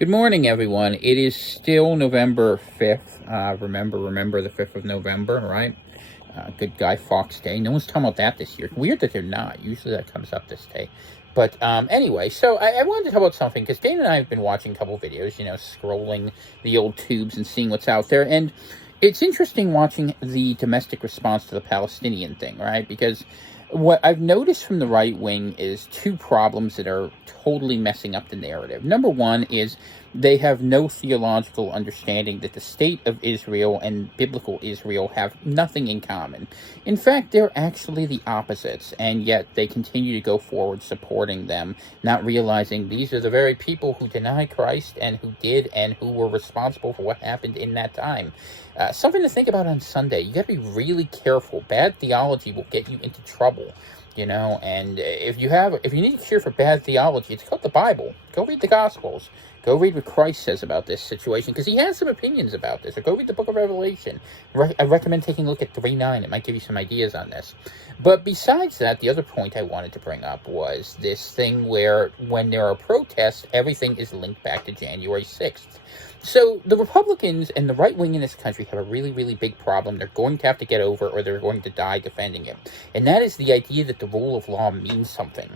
Good morning, everyone. It is still November 5th. Remember the 5th of November, right? Good Guy Fawkes Day. No one's talking about that this year. Weird that they're not. Usually that comes up this day. But anyway, so I wanted to talk about something because Dana and I have been watching a couple videos, scrolling the old tubes and seeing what's out there. And it's interesting watching the domestic response to the Palestinian thing, right? Because what I've noticed from the right wing is two problems that are totally messing up the narrative. Number one is they have no theological understanding that the state of Israel and biblical Israel have nothing in common. In fact, they're actually the opposites, and yet they continue to go forward supporting them, not realizing these are the very people who deny Christ and who did and who were responsible for what happened in that time. Something to think about on Sunday. You got to be really careful. Bad theology will get you into trouble. And if you need a cure for bad theology, it's called the Bible. Go read the Gospels. Go read what Christ says about this situation, because he has some opinions about this. Or go read the book of Revelation. I recommend taking a look at 3:9. It might give you some ideas on this. But besides that, the other point I wanted to bring up was this thing where when there are protests, everything is linked back to January 6th. So the Republicans and the right wing in this country have a really, really big problem they're going to have to get over, or they're going to die defending it. And that is the idea that the rule of law means something.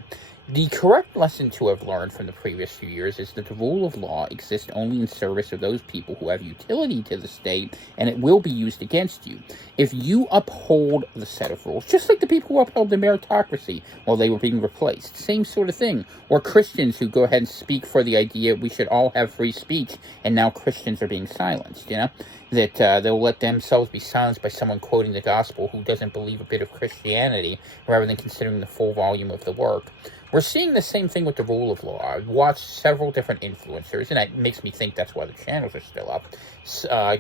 The correct lesson to have learned from the previous few years is that the rule of law exists only in service of those people who have utility to the state, and it will be used against you. If you uphold the set of rules, just like the people who upheld the meritocracy while they were being replaced, same sort of thing. Or Christians who go ahead and speak for the idea we should all have free speech, and now Christians are being silenced, that they'll let themselves be silenced by someone quoting the gospel who doesn't believe a bit of Christianity, rather than considering the full volume of the work. We're seeing the same thing with the rule of law. I've watched several different influencers, and it makes me think that's why the channels are still up,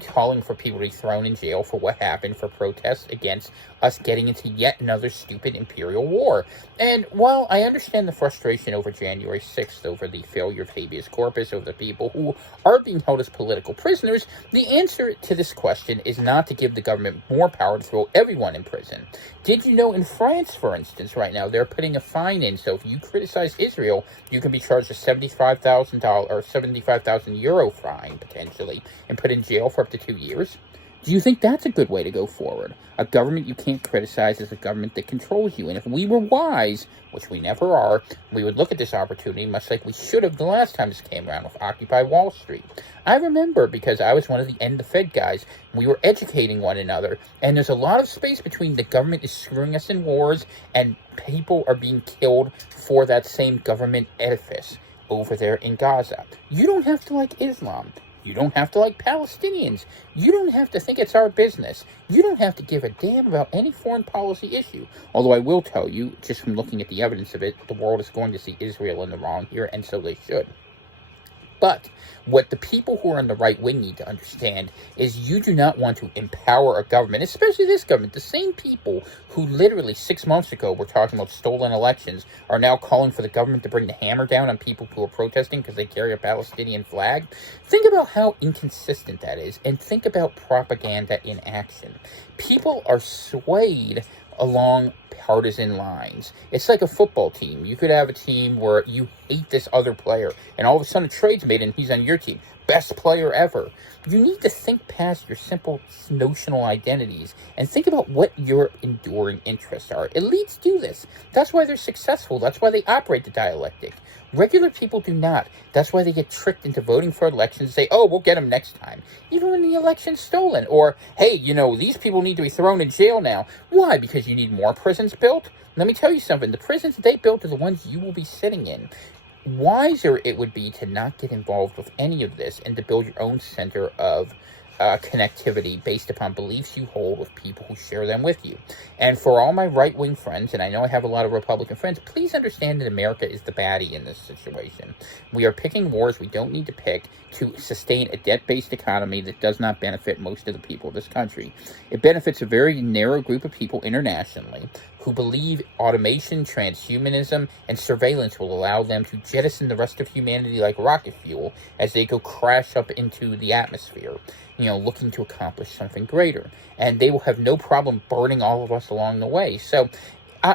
calling for people to be thrown in jail for what happened for protests against us getting into yet another stupid imperial war. And while I understand the frustration over January 6th, over the failure of habeas corpus, over the people who are being held as political prisoners, the answer to this question is not to give the government more power to throw everyone in prison. Did you know in France, for instance, right now, they're putting a fine in, so if you criticize Israel, you can be charged a $75,000 or €75,000 fine, potentially, and put in jail for up to 2 years? Do you think that's a good way to go forward? A government you can't criticize is a government that controls you. And if we were wise, which we never are, we would look at this opportunity much like we should have the last time this came around with Occupy Wall Street. I remember because I was one of the End the Fed guys. We were educating one another. And there's a lot of space between the government is screwing us in wars and people are being killed for that same government edifice over there in Gaza. You don't have to like Islam. You don't have to like Palestinians. You don't have to think it's our business. You don't have to give a damn about any foreign policy issue. Although I will tell you, just from looking at the evidence of it, the world is going to see Israel in the wrong here, and so they should. But what the people who are on the right wing need to understand is you do not want to empower a government, especially this government. The same people who literally 6 months ago were talking about stolen elections are now calling for the government to bring the hammer down on people who are protesting because they carry a Palestinian flag. Think about how inconsistent that is, and think about propaganda in action. People are swayed along partisan lines. It's like a football team. You could have a team where you hate this other player, and all of a sudden a trade's made and he's on your team. Best player ever. You need to think past your simple notional identities and think about what your enduring interests are. Elites do this. That's why they're successful. That's why they operate the dialectic. Regular people do not. That's why they get tricked into voting for elections and say, oh, we'll get them next time. Even when the election's stolen. Or, hey, these people need to be thrown in jail now. Why? Because you need more prisons built? Let me tell you something. The prisons they built are the ones you will be sitting in. Wiser it would be to not get involved with any of this and to build your own center of connectivity based upon beliefs you hold with people who share them with you. And for all my right-wing friends, and I know I have a lot of Republican friends, please understand that America is the baddie in this situation. We are picking wars we don't need to pick to sustain a debt-based economy that does not benefit most of the people of this country. It benefits a very narrow group of people internationally who believe automation, transhumanism, and surveillance will allow them to jettison the rest of humanity like rocket fuel as they go crash up into the atmosphere, looking to accomplish something greater. And they will have no problem burning all of us along the way. So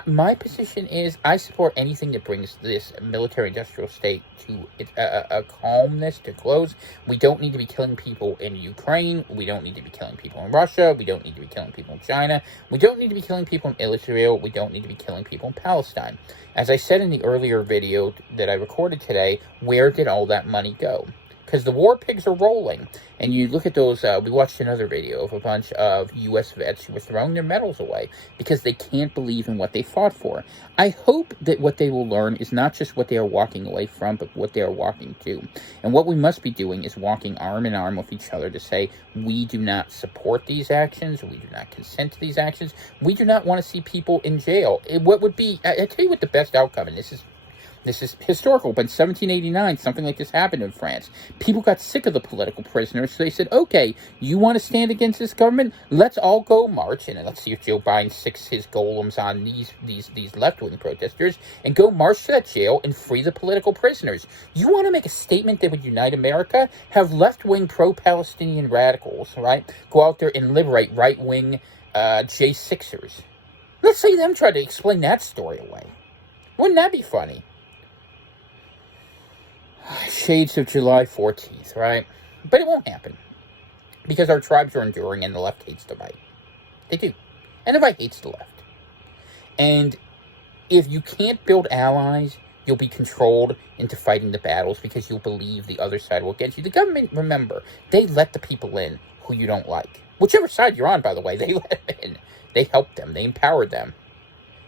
My position is I support anything that brings this military-industrial state to a calmness, to close. We don't need to be killing people in Ukraine. We don't need to be killing people in Russia. We don't need to be killing people in China. We don't need to be killing people in Israel. We don't need to be killing people in Palestine. As I said in the earlier video that I recorded today, where did all that money go? Because the war pigs are rolling. And you look at those, we watched another video of a bunch of U.S. vets who were throwing their medals away because they can't believe in what they fought for. I hope that what they will learn is not just what they are walking away from, but what they are walking to. And what we must be doing is walking arm in arm with each other to say, we do not support these actions, we do not consent to these actions, we do not want to see people in jail. What would be, I tell you what the best outcome, and this is historical, but in 1789, something like this happened in France. People got sick of the political prisoners, so they said, okay, you want to stand against this government? Let's all go march, and let's see if Joe Biden sticks his golems on these left-wing protesters, and go march to that jail and free the political prisoners. You want to make a statement that would unite America? Have left-wing pro-Palestinian radicals, right, go out there and liberate right-wing J6ers. Let's see them try to explain that story away. Wouldn't that be funny? Shades of July 14th, right? But it won't happen. Because our tribes are enduring and the left hates the right. They do. And the right hates the left. And if you can't build allies, you'll be controlled into fighting the battles because you'll believe the other side will get you. The government, remember, they let the people in who you don't like. Whichever side you're on, by the way, they let them in. They helped them. They empowered them.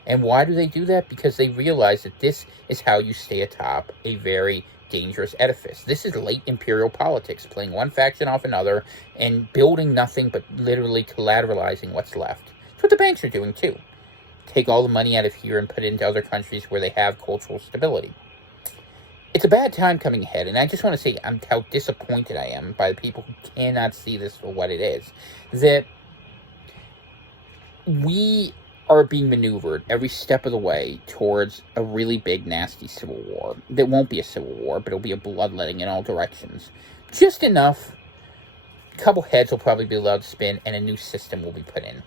And why do they do that? Because they realize that this is how you stay atop a very dangerous edifice. This is late imperial politics, playing one faction off another and building nothing but literally collateralizing what's left. That's what the banks are doing too. Take all the money out of here and put it into other countries where they have cultural stability. It's a bad time coming ahead, and I just want to say how disappointed I am by the people who cannot see this for what it is. That we are being maneuvered every step of the way towards a really big, nasty civil war. That won't be a civil war, but it'll be a bloodletting in all directions. Just enough. A couple heads will probably be allowed to spin, and a new system will be put in.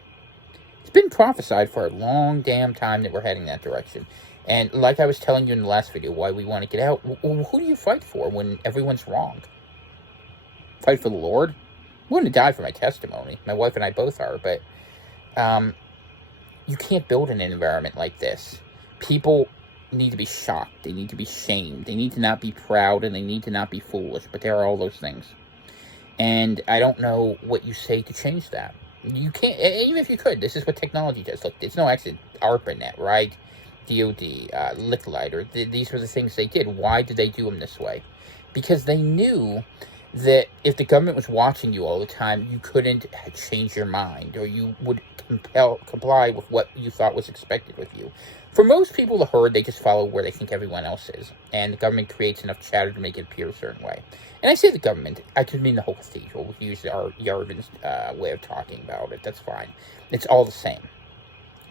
It's been prophesied for a long damn time that we're heading that direction. And like I was telling you in the last video, why we want to get out, who do you fight for when everyone's wrong? Fight for the Lord? I'm going to die for my testimony. My wife and I both are, but you can't build in an environment like this. People need to be shocked. They need to be shamed. They need to not be proud, and they need to not be foolish. But there are all those things. And I don't know what you say to change that. You can't, even if you could. This is what technology does. Look, it's no accident. ARPANET, right? DOD, Licklider. These were the things they did. Why did they do them this way? Because they knew that if the government was watching you all the time, you couldn't change your mind, or you would comply with what you thought was expected with you. For most people, the herd, they just follow where they think everyone else is, and the government creates enough chatter to make it appear a certain way. And I say the government, I could mean the whole cathedral. We use our Yarvin's way of talking about it. That's fine. It's all the same.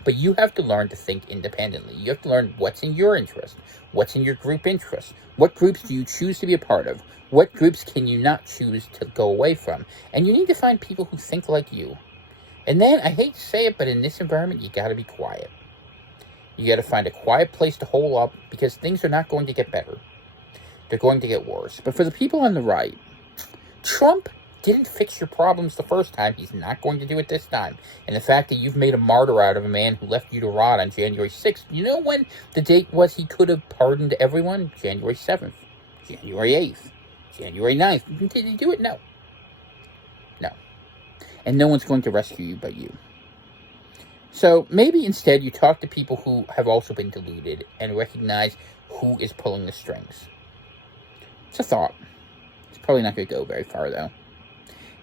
But you have to learn to think independently. You have to learn what's in your interest, what's in your group interest. What groups do you choose to be a part of? What groups can you not choose to go away from? And you need to find people who think like you. And then, I hate to say it, but in this environment, you got to be quiet. You got to find a quiet place to hole up, because things are not going to get better. They're going to get worse. But for the people on the right, Trump didn't fix your problems the first time. He's not going to do it this time. And the fact that you've made a martyr out of a man who left you to rot on January 6th, you know when the date was he could have pardoned everyone? January 7th, January 8th, January 9th. Did he do it? No. No. And no one's going to rescue you but you. So maybe instead you talk to people who have also been deluded and recognize who is pulling the strings. It's a thought. It's probably not going to go very far, though.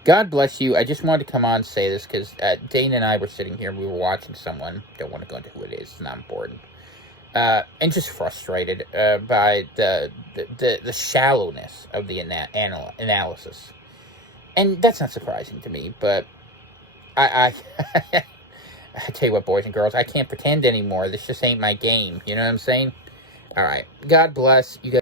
God bless you. I just wanted to come on and say this because Dana and I were sitting here and we were watching someone. Don't want to go into who it is. It's not important. And just frustrated by the shallowness of the analysis. And that's not surprising to me, but I tell you what, boys and girls, I can't pretend anymore. This just ain't my game. You know what I'm saying? All right. God bless you guys.